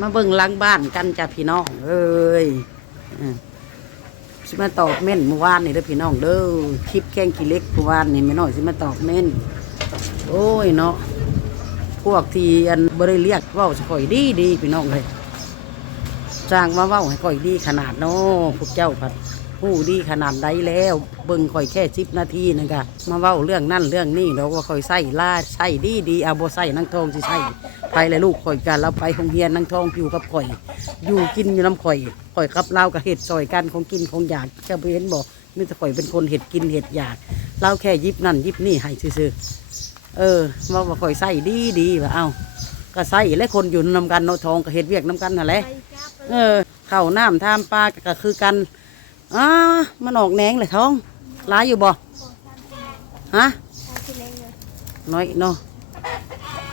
มาเบิ่งล้างบ้านกันจ้ะพี่น้อง เอ้ยอืมสิมาตอบเม่นเมื่อวานนี่เด้อพี่น้องเด้อคลิปแกงขี้เล็กเมื่อวานนี่ไม่น้อยสิมาตอบเม่นโอ้ยเนาะพวกที่อันบริเรียกว่าสข่อยดีดีพี่น้องเลยจ้างมาว่าให้ข่อยดีขนาดเนาะพวกเจ้าพัด ผู้ดีขนาดใดแล้ว เบิ่งข่อยแค่สิบนาทีนึงกะมาเว้าเรื่องนั่นเรื่องนี้เราว่าข่อยใส่ล่าใส่ดีดีเอาบ่ใส่นังทองสิใส่ไปเลยลูกข่อยกันเราไปโรงเรียนนังทองอยู่กับข่อย อยู่กินอยู่น้ำข่อยข่อยกับเรากับเห็ดซอยกันของกินของอยากจ้าไปเห็นบอกมีแต่ข่อยเป็นคนเห็ดกินเห็ดอยากเราแค่ยิบนั่นยิบนี่ให้ซื่อเออว่าว่าข่อยใส่ดีดีว่าเอาก็ใส่และคนอยู่นำกันเนาะทองก็เฮ็ดเวียกนำกันนั่นแหละเออข้าวน้ำทามปลาก็คือกัน อ้ามันออกแหนงเลยท้องร้ายอยู่บ่ฮะน้อยเนาะ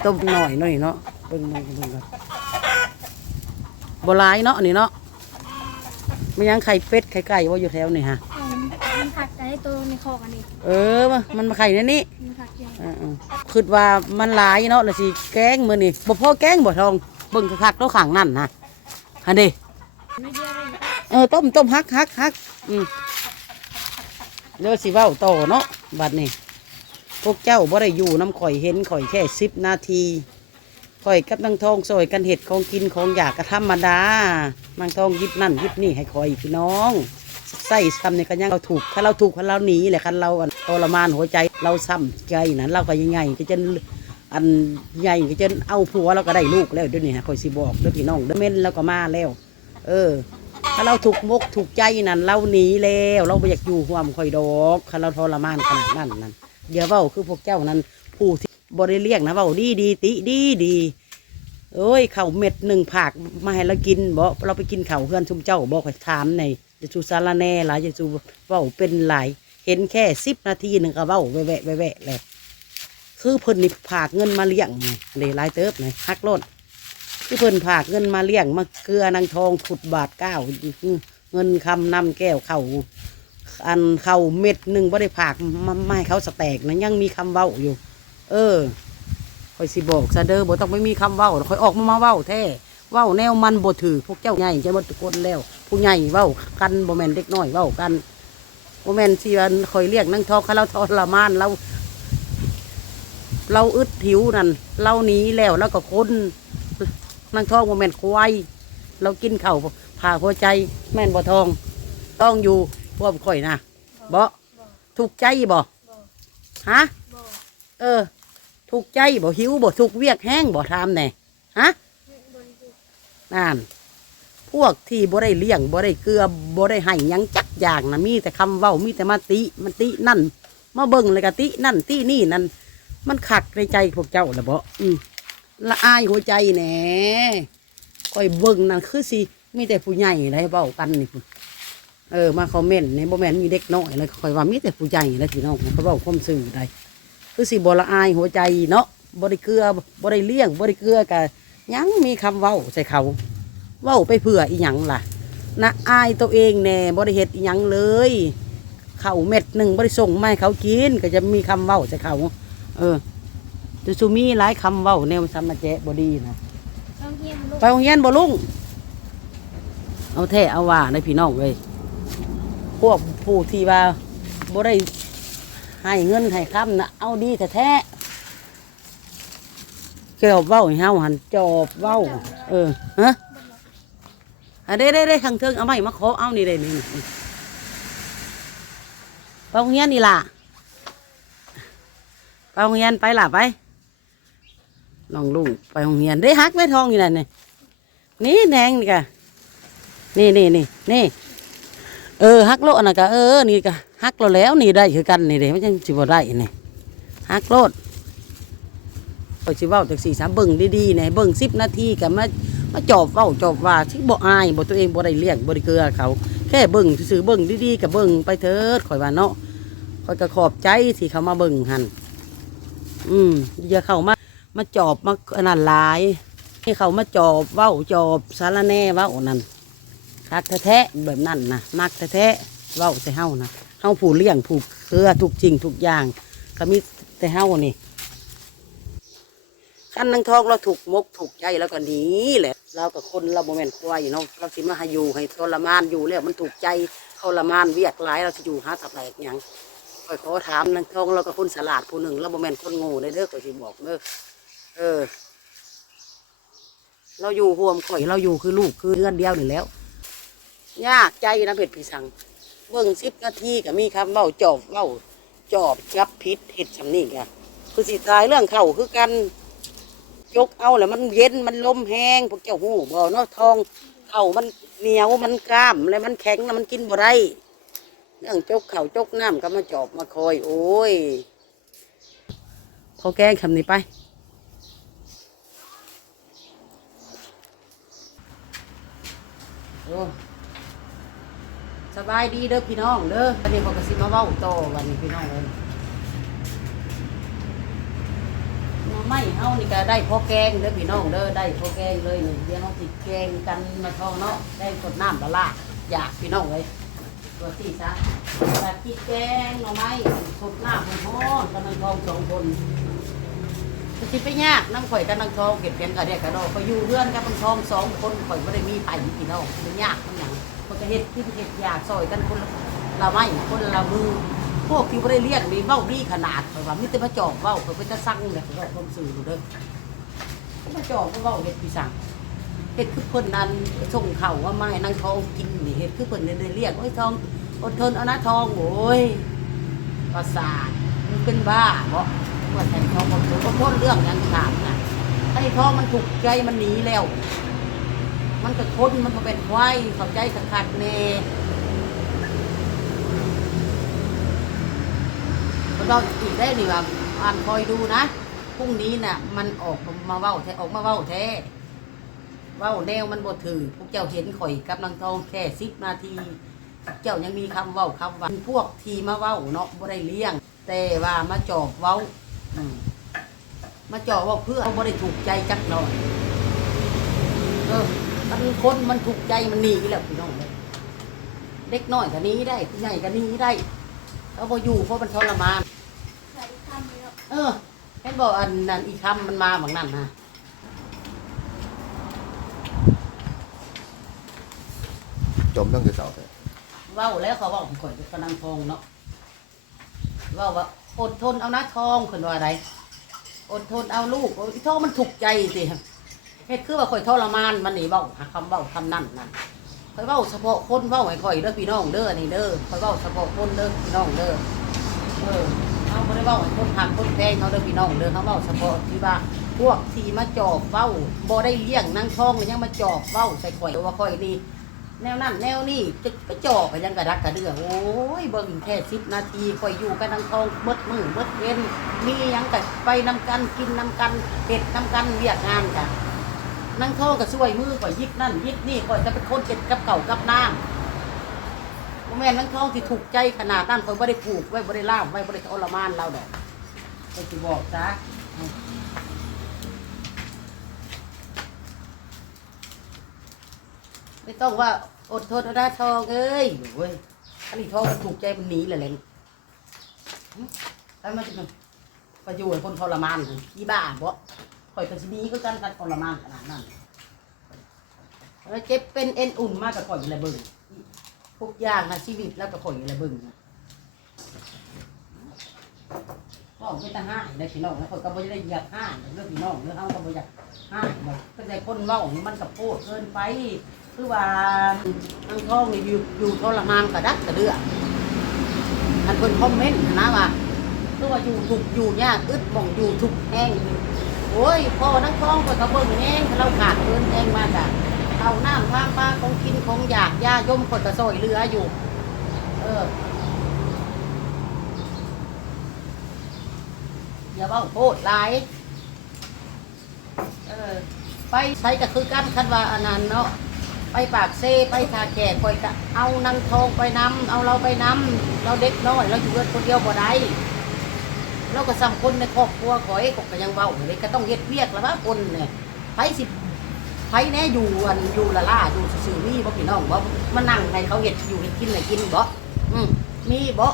ต้มหน่อยหน่อยเนาะเบิ่งมันเบิ่งกันบ่ร้ายเนาะอันนี่เนาะไม่ยังไข่เป็ดไข่ไก่ว่าอยู่แถวนี่ฮะมันผักแต่ให้ตัวในคอกันนี่เออมามันมาไข่ในนี้มันผักใหญ่อ่าๆคิดว่ามันหลายเนาะแล้วสิแกงมื้อนี่บ่พอแกงบ่ทองเบิ่งคักๆเนาะข้างนั่นนะอันนี้ไม่เย อะเออต้มต้มฮักฮักฮักอืมเดี๋ยวสิเว้าต่อเนาะบัดนี้ พวกเจ้าบ่ได้อยู่น้ำข่อยเห็นข่อยแค่สิบนาทีข่อยกับนางทองซอยกันเห็ดของกินของอยากกระธรรมดานางทองยิบนั่นยิบนี่ให้ข่อยพี่น้องใส่ซ้ำในกันยังเราถูกถ้าเราถูกคันเราหนีแหละคันเราทรมานหัวใจเราซ้ำใจนั้นเราก็ยังไงก็จะอันใหญ่ก็จะเอาผัวเราก็ได้ลูกแล้วเดี๋ยวนี้ฮะข่อยสิบอกเด้อพี่น้องเด้อเม่นแล้วก็มาแล้ว เออ ถ้าเราถูกมกถูกใจนั่นเราหนีแล้วเราไม่อยากอยู่ห่วมคอยดอกถ้าเราทรมานขนาดนั้นนั่นเดี๋ยวเว้าคือพวกเจ้านั้นผู้ที่บริเลียงนะเว้าดีดีติดีดีเอ้ยเข่าเม็ดหนึ่งผักมาให้เรากินบ่เราไปกินเข่าเพื่อนชุมเจ้าบอกให้ถามในจะชูซาลาแน่หลายจะชูเว้าเป็นหลายเห็นแค่สิบนาทีหนึ่งก็เว้าแวะแวะแวะเลยคือเพิ่นนี่ผากเงินมาเลี้ยงไงเลยหลายเติบเลยฮักโลด ที่เพิ่นผากเงินมาเลี้ยงมาเกลือนางทองขุดบาทเก้าเงินคำนำแก้วเข่าอันเข่าเม็ดหนึ่งบ่ได้ผากไม่เขาสแตกนะยังมีคำเว้าอยู่ เออคอยสิบอกซะเด้อบ่ต้องไม่มีคำเว้าคอยออกมามาเว้าแท้เว้าแนวมันบ่ถือพวกเจ้าใหญ่ใจบ่ทุกคนแล้ว ผู้ใหญ่เว้ากันบ่แม่นเด็กน้อยเว้ากันบ่แม่นสิว่าคอยเรียกนางทองเขาเราทรมานเราเราอึดหิวนั่นเราหนีแล้วแล้วก็คน นางทองบ่แม่นควายเรากินเข้าผ่าหัวใจ แม่นบ่ทอง ต้องอยู่พวกข่อยนะบ่ถูกใจบ่ฮะเออ ถูกใจบ่หิวบ่ถูกเวียกแห้งบ่ทามแน่ฮะนั่นพวกที่บ่ได้เลี้ยงบ่ได้เกลือบ่ได้ให้ยังจักอย่างนะมีแต่คำเว้ามีแต่มาติมันตินั่นมาเบิ่งเลยกะตินั่นตินี่นั่นมันขัดในใจพวกเจ้าละบ่อืม ละอายหัวใจแหน่คอยเบิ่งนั่นคือสิมีแต่ผู้ใหญ่เลยเว้ากันนี่พุ่นเออมาคอมเมนต์ในบ่แม่นมีเด็กน้อยเลยคอยว่ามีแต่ผู้ใหญ่เลยพี่น้องเขาเว้าความซื่อได้คือสิบละอายหัวใจเนาะบ่ได้เกลือบ่ได้เลี้ยงบ่ได้เกลือกะยังมีคำเว้าใส่เขาเว้าไปเพื่ออีหยังล่ะนะอายตัวเองแน่บ่ได้เฮ็ดอีหยังเลยเขาเม็ดหนึ่งบ่ได้ส่งไมาให้เขากินก็จะมีคำเว้าใส่เขาเออ จะซูมีหลายคำเว้าแนวซ้ำมาแจ๊ะบ่ดีนะต้องเฮียนลูกไปโรงเรียนบ่ลุงเอาแท้เอาว่าในพี่น้องเลยพวกผู้ที่ว่าบ่ได้ให้เงินให้คำนะเอาดีแท้ๆเกี่ยวเว้าให้เฮาหันจอบเว้า เออฮะอันเด้เด้เด้ข้างเทิงเอาไม้มาขอเอานี่เลยนี่นี่ไปโรงเรียนนี่ล่ะไปโรงเรียนไปล่ะไป น้องลุงไปโรงเรียนได้ฮักไม่ทองอยู่นั่นนี่นี่แดงนี่กะนี่นี่นี่นี่เออฮักโลดนะกะเออนี่กะฮักเราแล้วนี่ได้คือกันนี่เด้ไม่ใช่สิบ่ได้นี่ฮักโลดก็สิเว้าจากสี่สามเบิ่งดีๆนี่เบิ่งสิบนาทีกับมามาจอบเว้าจอบว่าที่บ่อายบ่ตัวเองบ่ได้เลี้ยงบ่ได้เกลือเขาแค่เบิ่งซื่อเบิ่งดีๆกับเบิ่งไปเถิดข่อยว่าเนาะข่อยก็ขอบใจที่เขามาเบิ่งหันอืมอย่าเข้ามา มาจอบมาอันนั้นหลายนี่เขามาจอบเว้าจอบสารแน่เว้านั่นคักแท้ๆแบบนั้นนะมักแท้ๆเว้าใส่เฮานะเฮาผูเลี้ยงผู้เครือทุกจริงทุกอย่าง ก็มีแต่เฮานี่กันนางทองเราถูกมกถูกใจแล้วก็หนีแหละเรากับคนเราโมเมนต์ควายเนาะเราสิมาให้อยู่ให้ทรมานอยู่แล้วมันถูกใจทรมานเวียกหลายเราจะอยู่หาสับแหลกหยังคอยขอถามนางทองเราก็คนสลาดผู้หนึ่งเราโมเมนต์คนโง่ได้เด้อก็สิบอกเด้อ เออ เราอยู่ห่วมข่อยเราอยู่คือลูกคือเรือนเดียวนี่แล้ว ยากใจนะเผ็ดพีสังเบิ่งสิบนาทีก็มีคำเว้าจอบเว้าจอบจับพิษเห็ดชำนี่กะคือสิตายเรื่องเข่าคือกันยกเอาแล้วมันเย็นมันลมแห้งพวกเจ้าหูบ่เนาะทองเข่ามันเหนียวมันกล้ามแล้วมันแข็งแล้วมันกินบ่ได้เรื่องจกเข่าจกน้ำก็มาจอบมาคอย โอ้ยพอแกงคำนี้ไป โอ้สบายดีเด้อพี่น้องเด้อวันนี้เขาก็สิมาเว้าโตอวันนี้พี่น้องเลยหน่อไม่เฮานี่ก็ได้พอแกงเด้อพี่น้องเด้อได้พอแกงเลยนี่เดี๋ยวเราติดแกงกันมาทองเนาะได้กดน้ำละลาอยากพี่น้องเลยตัวที่ซะแต่ติดแกงหน่อไม้สดน้ำมันฮ้อนกันนังทองสองคน สิไปยากน้ำข่อยกันนังทองเก็บเพียงกระเดียกระดอกข่อยู่เรื่อนกับนังทองสองคนข่อยไม่ได้มีไปพี่น้องมันยากมันหยังมันก็เฮ็ดที่เฮ็ดยากซอยกันคนละไม้คนละมือพวกที่บ่ได้เรียนมีเว้าดีขนาดเพราะว่ามีแต่มาจอบเว้าเพิ่นไปจะสั่งเลยเว้าความสื่อดูเด้อมาจอบเพิ่นเว้าเฮ็ดพี่สั่งเฮ็ดคือเพิ่นนั้นส่งเข้าว่าไมาให้นางทองกินนี่เฮ็ดคือเพิ่นได้เรียกโอ้ยทองอดทนเอานะทองโอ้ยประสาทมันเป็นบ้าบ่ ว่าแต่ทองอดทนอดทนเรื่องยังถามน่ะไอ้ทองมันถูกใจมันหนีแล้ว มันก็คนมันก็เป็นควายเข้าใจขัดขัดๆแน่เราอีกได้หนี่ว่าอ่านคอยดูนะพรุ่งนี้น่ะ มันออกมาเว้าแท้ออกมาเว้าแท้เว้าแนวมันบ่ถือพวกเจ้าเห็นข่อยกับนางทองแค่สิบนาทีเจ้ายังมีคำเว้าคำว่าพวกทีมาเว้าเนาะบ่ได้เลี้ยง แต่ว่ามาจอบเว้า มมาจอบเว่าเพื่อเขาบ่ได้ถูกใจจักหน่อยเออมันคนมันถูกใจมันหนีแล้วพี่น้องเลยเด็กน้อยก็หนี้ได้ผู้ใหญ่ก็หนี้ได้เขาพออยู่เพราะมันทรมานใส่คำแล้วเออเห็นบอกอันนั้นอีกคำมันมาบางนั้นนะจมตั้งแต่เสาร์เลยเว้าแล้วเขาเว่าผมก่อนจะกำลังทองเนาะเว่าว่า อดทนเอานะทองคนว่าอะไรอดทนเอาลูกโอ้ยทองมันถูกใจสิเฮ็ดคือว่าข่อยทรมานมันนี่เว้าหาคำเว้าคำนั่นนั่นข่อยเว้าเฉพาะคนเว้าให้ข่อยเด้อพี่น้องเด้อนี่เด้อข่อยเว้าเฉพาะคนเด้อพี่น้องเด้อเออเขาไม่ได้เว่าให้คนหักคนแพงเขาเด้อพี่น้องเด้อเขาเว้าเฉพาะที่ว่าพวกที่มาจอบเว้าบ่ได้เลี้ยงนางท้องยังมาจอบเว้าใส่ข่อยว่าข่อยนี่ แนวนั้นแนวนี้จะไปจอไปยังกระดักกระเดือโอ้ยเบิ่งแค่สิบนาทีข่อยอยู่กับนางทองเบิดมือเบิดเว้นมียังกับไปนำกันกินนำกันเห็ดนำกันเรียกงานกันนางทองก็ช่วยมือข่อยยิบนั่นยิบนี่ข่อยจะเป็นคนเก็บกับเก่ากับน้ำบ่แม่นนังทองที่ถูกใจขนาดนั้นคอยบ่ได้ผูกไว้บ่ได้ล่ามไว้บ่ได้ทรมานเราดอกไปสิบอกซะ ไม่ต้องว่าอดทนเอาได้ทองเอ้ยเว้ยอันนี้ทองมันถูกใจมันหนีเลยแหละแล้วมันจะเป็นประโยชน์คนทรมานหั่นอีบ้าบ่ข่อยก็สิหนีคือกันกันทรมานขนาดนั้นแล้วเจ็บเป็นเอ็นอุ่นมากกับข่อยอะไรเบิ่งทุกอย่างนะชีวิตแล้วก็ข่อยอะไรเบิ่งนะก็เป็นตาห้าได้พี่น้องแล้วข่อยก็บ่ได้อยากห้าเรื่องพี่น้องเรื่องเฮาก็บ่อยากห้าดอกก็แต่คนเว้านี่มันก็โพดเกินไป คือว่าทางท้องนี่อยู่อยู่ทรมานกระดักกระเดืออันเพิ่นคอมเมนต์นะว่าคือว่าอยู่ทุกอยู่ยากอึดหม่องอยู่ทุกแห้งโอ้ยพ่อนังท้องก็กระเบิ่งแห้งเราขาดเกินแห้งมากอะเอาน้ำทางปลาของกินของอยากยาย่มคนกระซอยเรืออยู่ เอออย่าบ้าโพดหลายเออไปใช้ก็คือกันคันว่าอันนั้นเนาะ ไปปากเซ่ไปทาแก่คอยกะเอานางทองไปนำเอาเราไปนำเราเด็กน้อย เราอยู่กันคนเดียวบ่ได้เราก็สำคนในครอบครัวขอยก็ยังเว้าเลยก็ต้องเฮ็ดเวียกล้วว่าคนเนี่ยไปสิไผแน่อยู่อันอยู่ละล่าอยู่ซื่อๆมีบ่พี่น้องบ่มานั่งให้เขาเฮ็ดอยู่เฮ็ดกินให้กินบ่อืมมีบ่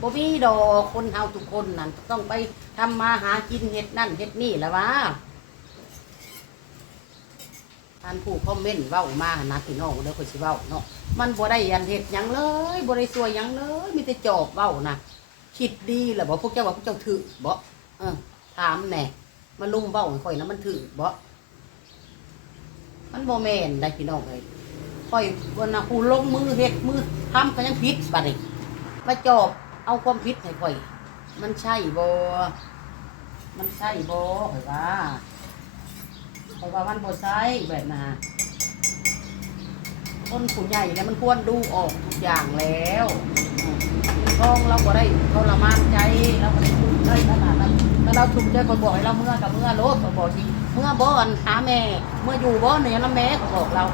บ่มีดอกคนเฮาทุกคนนั่นต้องไปทำมาหากินเฮ็ดนั่นเฮ็ดนี่ละว่าันผู้คอมเมนต์เว้ามานะพี่น้องเด้อคนสิเว้าเนาะมันบ่ได้อันเฮ็ดหยังเลยบ่ได้สวยหยังเลยมีแต่จอบเว้านะคิดดีแหละบ่พวกเจ้าว่าพวกเจ้าถือบ่เออถามแหน่มาลุมเว้าให้ข่อยนะมันถือบ่มันบ่แม่นได้พี่น้องเอ้ยข่อยวันน่ะผู้ลงมือเฮ็ดมือทำก็ยังผิดบัดนี้มาจอบเอาความผิดให้ข่อย มันใช่บ่มันใช่บ่ข่อยว่า ข่อยว่ามันบ่ใช่แบบน่ะคนผู้ใหญ่เนี่ยมันควรดูออกทุกอย่างแล้วท้องเราก็ได้ทรมานใจเราก็ได้ทุกได้ขนาดนั้นถ้าเราทุกข์ใจคนบอกให้เราเมื่อกับเมื่อโลดก็บอกสิเมื่อบ่อนหาแม่ เมื่ออยู่บ่อนเนี่ยน้ำแม่ก็บอกเรา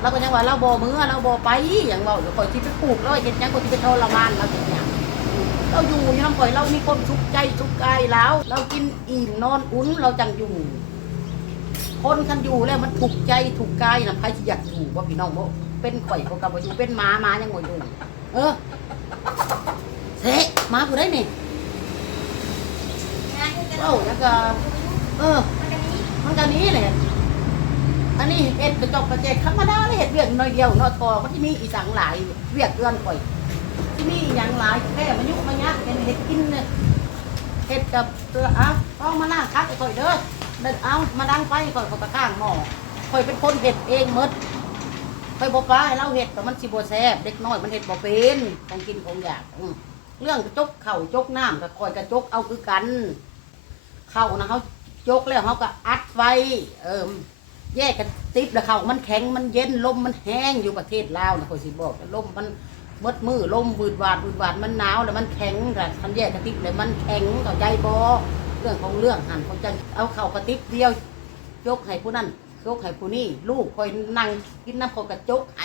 เราก็ยังว่าเราบ่เมื่อเราบ่ไปอย่างเราเดี๋ยวคอยที่ไปปลูกเราเห็นยังคนที่ไปทรมานเราอย่างเงี้ยเราอยู่ยังน้ำข่อยเรามีความสุขใจสุขกายแล้ว เรากินอิ่มนอนอุ่นเราจังอยู่ คนคันอยู่แล้วมันถูกใจถูกกายนะใครที่อยากอยู่ว่าพี่น้องบ่เป็นข่อยเขากับบ่อยู่เป็นหมาหมายังบ่อยู่เออเสะหมาผู้ใดนี่เอ้าแล้วก็เออมันก็หนี้แหละอันนี้เห็ดกระจกกระเจกธรรมดาเลยเห็ดเวียกหน้อยเดียวเนาะทอมันที่มีอีสังหลายเวียกเอื้อนข่อยที่มีอีหยังหลายแค่มายุกมายักเป็นเห็ดกินเนี่ยเห็ดกับตัวอะต้องมานั่งคัดไอ้ข่อยเด้อ เอามาดังไฟข่อยก็ตะข้างหม้อข่อยเป็นคนเห็ดเองมดข่อยบอกว่าให้เราเห็ดแต่มันสิบแซ่บเด็กน้อยมันเห็ดบ่เป็นของกินของอยากเรื่องจกเข่าจกน้ำกับข่อยกับจกเอาคือกัน เข้านะเขายกแล้วเขาก็อัดไว้เออแยกกันติบแล้วเขามันแข็งมันเย็นลมมันแห้งอยู่ประเทศลาวนะคนสิบอกลมมันมดมือลมบืดหวาดบืดหวาดมันหนาวแล้วมันแข็งแต่คันแยกกระติบเลยมันแข็งเข้าใจบอ รื่องของเรื่องหันคนจะเอาเข่ากระติบเดียวยกให้ผู้นั้นยกให้ผู้นี้ลูกคอยนั่งกินน้ำคนกระจกไอ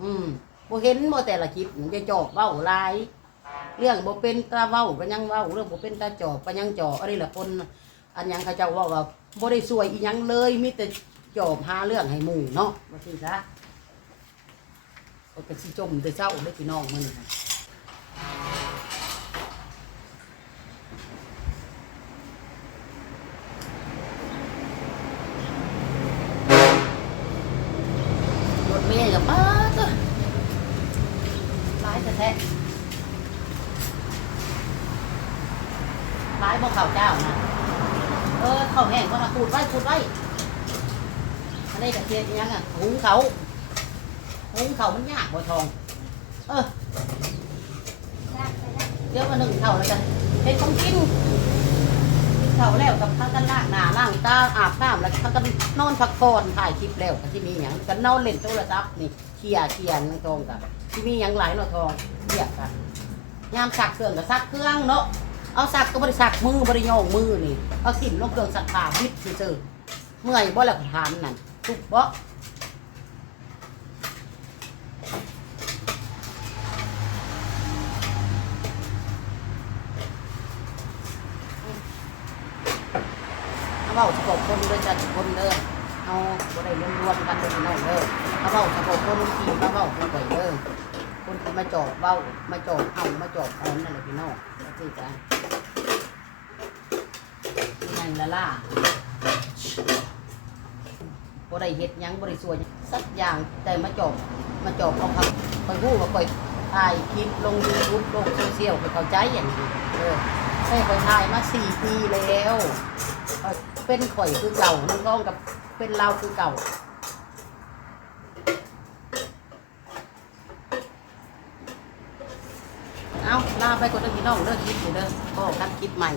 อืมบ่เห็นบ่แต่ละคลิปมันจะจอบเบ้าลาย เรื่องบ่เป็นตาเว้าก็ยังเว้าเรื่องบ่เป็นตาจอบก็ยังจอบอันนี้แหละคนอันยังเขาเจ้าว่าว่าบ่ได้สวยอีหยังเลยมีแต่จอบหาเรื่องให้หมู่เนาะว่าซี่ซะก็สิจมแต่เจ้าเลยพี่น้องมื้อนี้ค่ะรถเมล์กับป้าก็หลาย แท้ๆหลายบ่เข่าเจ้านะเออเขาแห้งก็นะขูดไว้ขูดไว้อันนี้กระเทียมอีหยังอะหุงเขาหุงเขามันยากบ่ทอง เออเดี๋ยวมาหนึ่งเขาแล้วกันเฮ็นของกิน เขาแล้วกับพักกันล่างหน้าล่างตาอาบน้ำแล้วพักกันนอนพักผ่อนถ่ายคลิปแล้วก็ที่มีอย่างกันนอนเล่นโทรศัพท์นี่เคลียร์เคลียร์นั่นทองกับที่มีอย่างหลายเนาะทองเรียกกันยามสักเครื่องก็สักเครื่องเนาะเอาสักก็บริสักมือบริโยงมือนี่เอาสินลงเครื่องสักผ้าวิทย์ซื่อเมื่อยบ่แล้วถามนั่นทุกบ่ เอาเบาสกบคนด้อจ้ะคนเด้อเอาบ่ได้รวมรวมกันเด้อพี่น้องเด้อเอาเบาสกบคนขี่มาเบาคนก่อยเด้อคนที่มาจอบเบ้ามาจอบเอามาจอบเอานั่นแหละพี่น้องว่าสิจ้ะยังละล่าบ่ได้เฮ็ดหยังบ่ได้สวยสักอย่างแต่มาจอบมาจอบเอาครับคอยพูดว่าคอยถ่ายคลิปลง YouTube ลงโซเชียลคอยเข้าใจอย่างนี้เออใช่คอยถ่ายมาสี่ปีแล้ว เป็นข่อยคือเก่าน้องร้องกับเป็นเราคือเก่าเอาลาไปกดเด้อพี่น้องเลิกคิดอยู่เด้อก็กันคิดใหม่